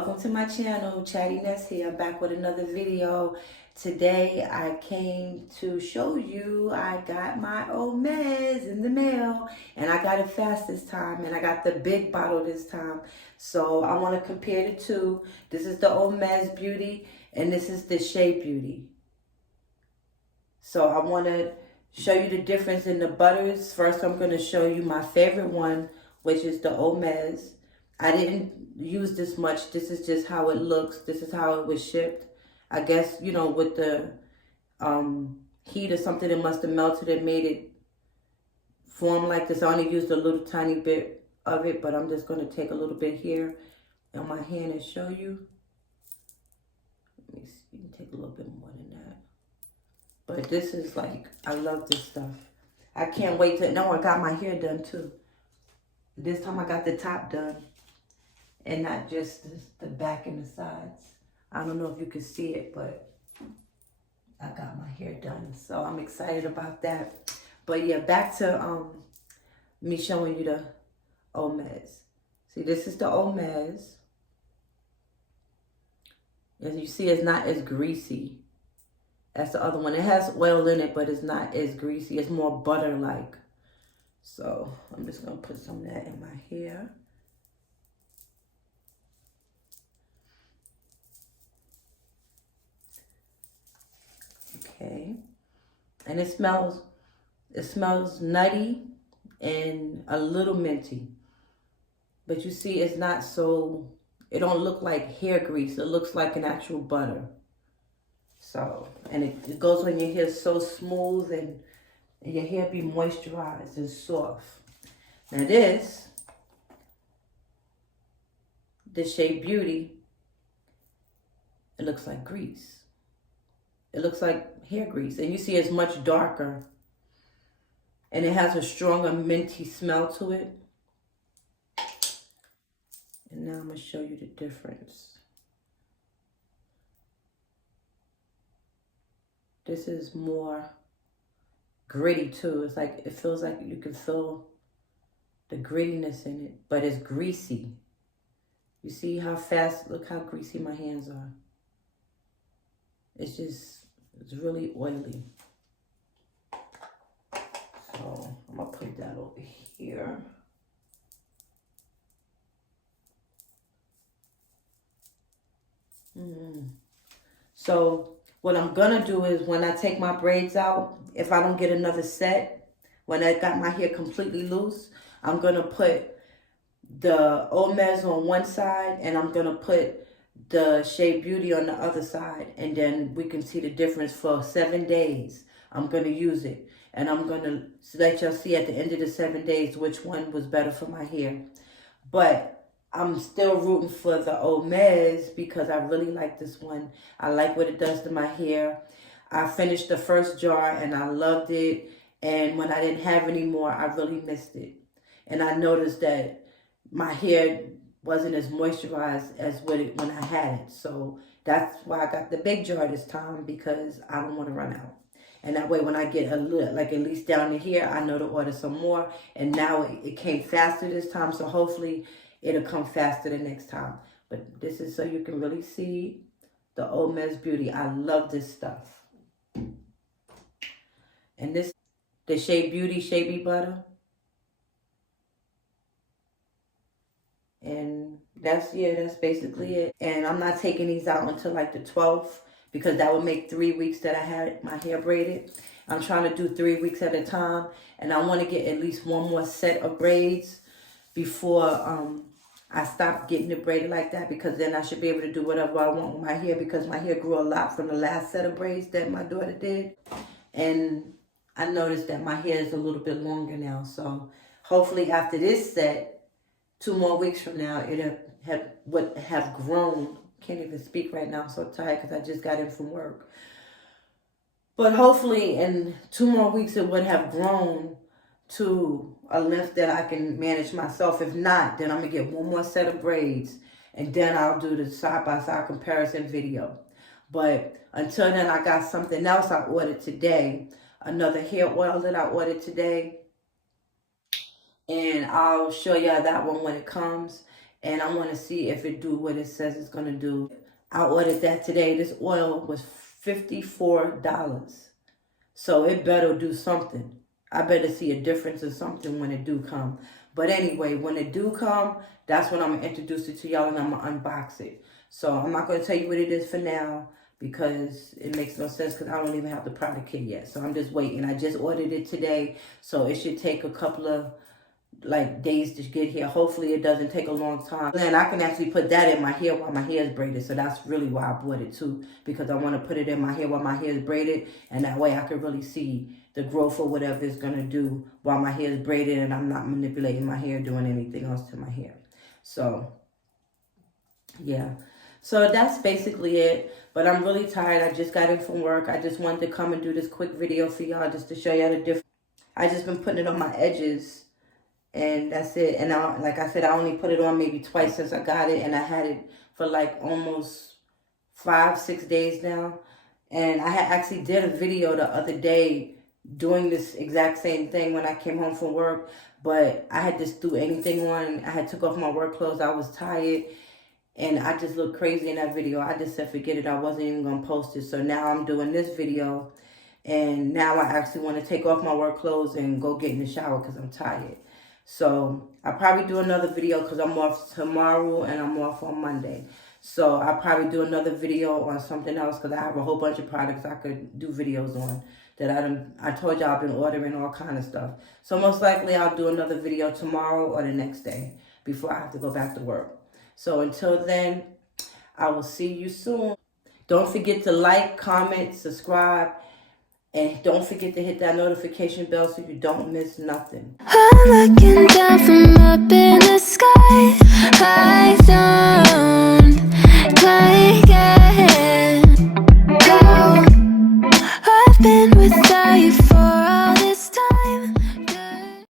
Welcome to my channel, Chatty-Ness here, back with another video. Today I came to show you I got my Omez in the mail, and I got it fast this time, and I got the big bottle this time. So I want to compare the two. This is the Omez Beauty, and this is the Chebeauty. So I want to show you the difference in the butters. First, I'm going to show you my favorite one, which is the Omez. I didn't use this much. This is just how it looks. This is how it was shipped. I guess, you know, with the heat or something, it must have melted and made it form like this. I only used a little tiny bit of it, but I'm just going to take a little bit here on my hand and show you. Let me see. You can take a little bit more than that. But this is like, I love this stuff. I can't wait to, no, I got my hair done too. This time I got the top done. And not just the back and the sides. I don't know if you can see it, but I got my hair done. So I'm excited about that. But yeah, back to me showing you the Omez. See, this is the Omez. As you see, it's not as greasy as the other one. It has oil in it, but it's not as greasy. It's more butter-like. So I'm just going to put some of that in my hair. Okay, and it smells nutty and a little minty. But you see, it's not so, it don't look like hair grease. It looks like an actual butter. So, and it goes on your hair so smooth, and your hair be moisturized and soft. Now this, the Chebeauty, it looks like grease. It looks like hair grease. And you see it's much darker. And it has a stronger minty smell to it. And now I'm going to show you the difference. This is more gritty too. It's like, it feels like you can feel the grittiness in it. But it's greasy. You see how fast, look how greasy my hands are. It's just, it's really oily. So I'm gonna put that over here. So what I'm gonna do is when I take my braids out, if I don't get another set, when I got my hair completely loose, I'm gonna put the Omez on one side, and I'm gonna put the Chebeauty on the other side, and then we can see the difference for 7 days. I'm going to use it, and I'm going to let y'all see at the end of the 7 days which one was better for my hair. But I'm still rooting for the Omez because I really like this one. I like what it does to my hair. I finished the first jar and I loved it, and when I didn't have any more, I really missed it. And I noticed that my hair wasn't as moisturized as when I had it. So that's why I got the big jar this time, because I don't want to run out. And that way when I get a little, like at least down to here, I know to order some more. And now it came faster this time, so hopefully it'll come faster the next time. But this is so you can really see the Omez Beauty. I love this stuff. And this, the Chebeauty Shea Butter. And that's basically it. And I'm not taking these out until like the 12th, because that would make 3 weeks that I had my hair braided. I'm trying to do 3 weeks at a time, and I want to get at least one more set of braids before I stop getting it braided like that, because then I should be able to do whatever I want with my hair, because my hair grew a lot from the last set of braids that my daughter did. And I noticed that my hair is a little bit longer now. So hopefully after this set, 2 more weeks from now, it would have grown. Can't even speak right now. I'm so tired because I just got in from work. But hopefully in 2 more weeks, it would have grown to a length that I can manage myself. If not, then I'm going to get one more set of braids, and then I'll do the side-by-side comparison video. But until then, I got something else I ordered today. Another hair oil that I ordered today. And I'll show y'all that one when it comes. and I want to see if it do what it says it's going to do. I ordered that today. This oil was $54. So it better do something. I better see a difference or something when it do come. But anyway, when it do come, that's when I'm going to introduce it to y'all and I'm going to unbox it. So I'm not going to tell you what it is for now because it makes no sense because I don't even have the product kit yet. So I'm just waiting. I just ordered it today. So it should take a couple of days to get here. Hopefully it doesn't take a long time. And I can actually put that in my hair while my hair is braided. So that's really why I bought it too. Because I want to put it in my hair while my hair is braided. And that way I can really see the growth or whatever it's going to do while my hair is braided. And I'm not manipulating my hair, doing anything else to my hair. So, yeah. So that's basically it. But I'm really tired. I just got in from work. I just wanted to come and do this quick video for y'all just to show y'all the difference. I just been putting it on my edges. And that's it. And like I said, I only put it on maybe twice since I got it. And I had it for like almost 5-6 days now. And I had actually did a video the other day doing this exact same thing when I came home from work. But I had just threw anything on. I had took off my work clothes. I was tired. And I just looked crazy in that video. I just said, forget it. I wasn't even going to post it. So now I'm doing this video. And now I actually want to take off my work clothes and go get in the shower because I'm tired. So I'll probably do another video because I'm off tomorrow and I'm off on Monday. So I'll probably do another video on something else because I have a whole bunch of products I could do videos on that I told y'all I've been ordering all kind of stuff. So most likely I'll do another video tomorrow or the next day before I have to go back to work. So until then, I will see you soon. Don't forget to like, comment, subscribe. And don't forget to hit that notification bell so you don't miss nothing. I'm looking down from up in the sky.